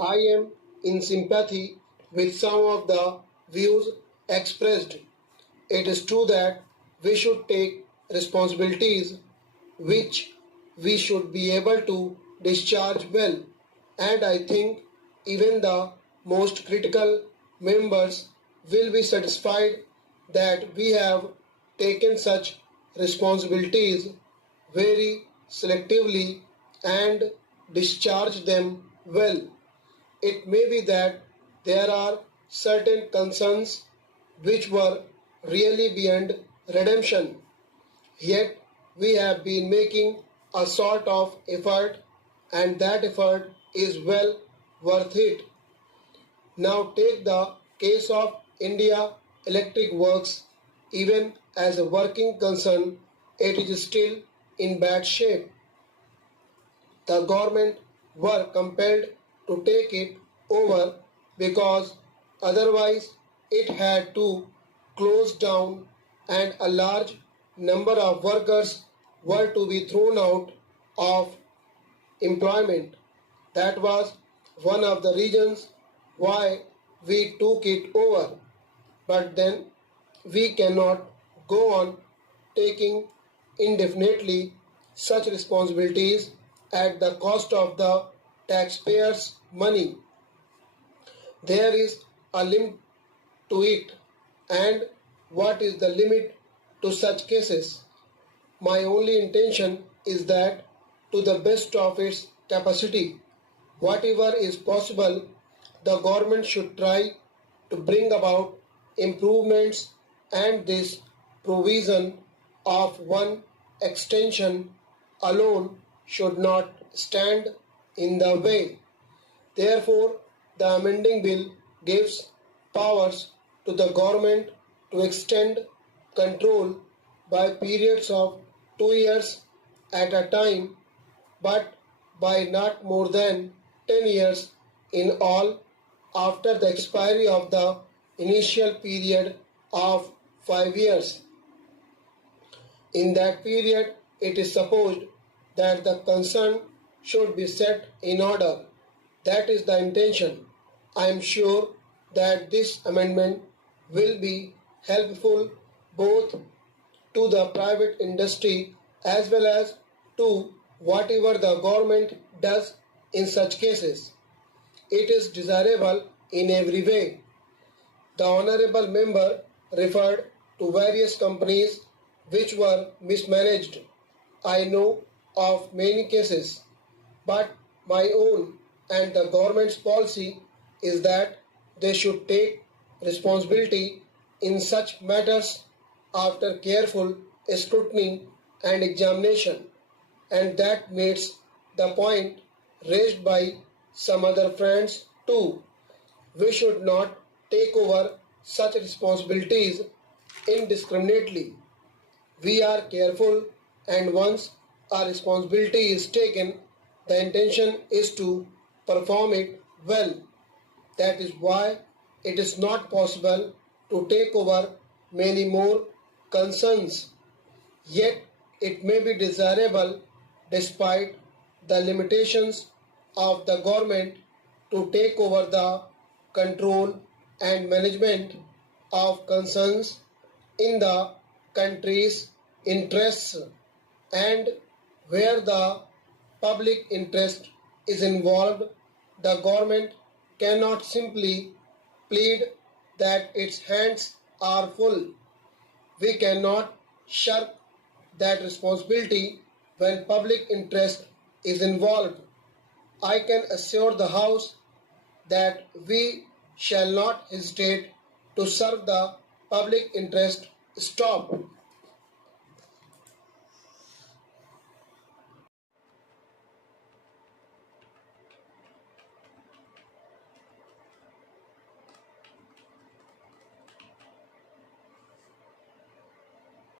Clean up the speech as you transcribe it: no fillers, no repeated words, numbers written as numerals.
I am in sympathy with some of the views expressed. It is true that we should take responsibilities which we should be able to discharge well, and I think even the most critical members will be satisfied that we have taken such responsibilities very selectively and discharged them well. It may be that there are certain concerns which were really beyond redemption, yet we have been making a sort of effort, and that effort is well worth it. Now, take the case of India Electric Works. Even as a working concern, it is still in bad shape. The government were compelled to take it over because otherwise it had to close down and a large number of workers were to be thrown out of employment. That was one of the reasons why we took it over. But then we cannot go on taking indefinitely such responsibilities at the cost of the taxpayers' money. There is a limit to it, and what is the limit to such cases? My only intention is that, to the best of its capacity, whatever is possible, the government should try to bring about improvements, and this provision of one extension alone should not stand in the way. Therefore, the amending bill gives powers to the government to extend control by periods of 2 years at a time, but by not more than 10 years in all after the expiry of the initial period of 5 years. In that period, it is supposed that the concern should be set in order. That is the intention. I am sure that this amendment will be helpful both to the private industry as well as to whatever the government does in such cases. It is desirable in every way. The honorable member referred to various companies which were mismanaged. I know of many cases, but my own and the government's policy is that they should take responsibility in such matters after careful scrutiny and examination, and that meets the point raised by some other friends too. We should not take over such responsibilities indiscriminately. We are careful, and once a responsibility is taken, the intention is to perform it well. That is why it is not possible to take over many more concerns. Yet it may be desirable, despite the limitations of the government, to take over the control and management of concerns in the country's interests, and where the public interest is involved, the government cannot simply plead that its hands are full. We cannot shirk that responsibility when public interest is involved. I can assure the House that we shall not hesitate to serve the public interest. Stop.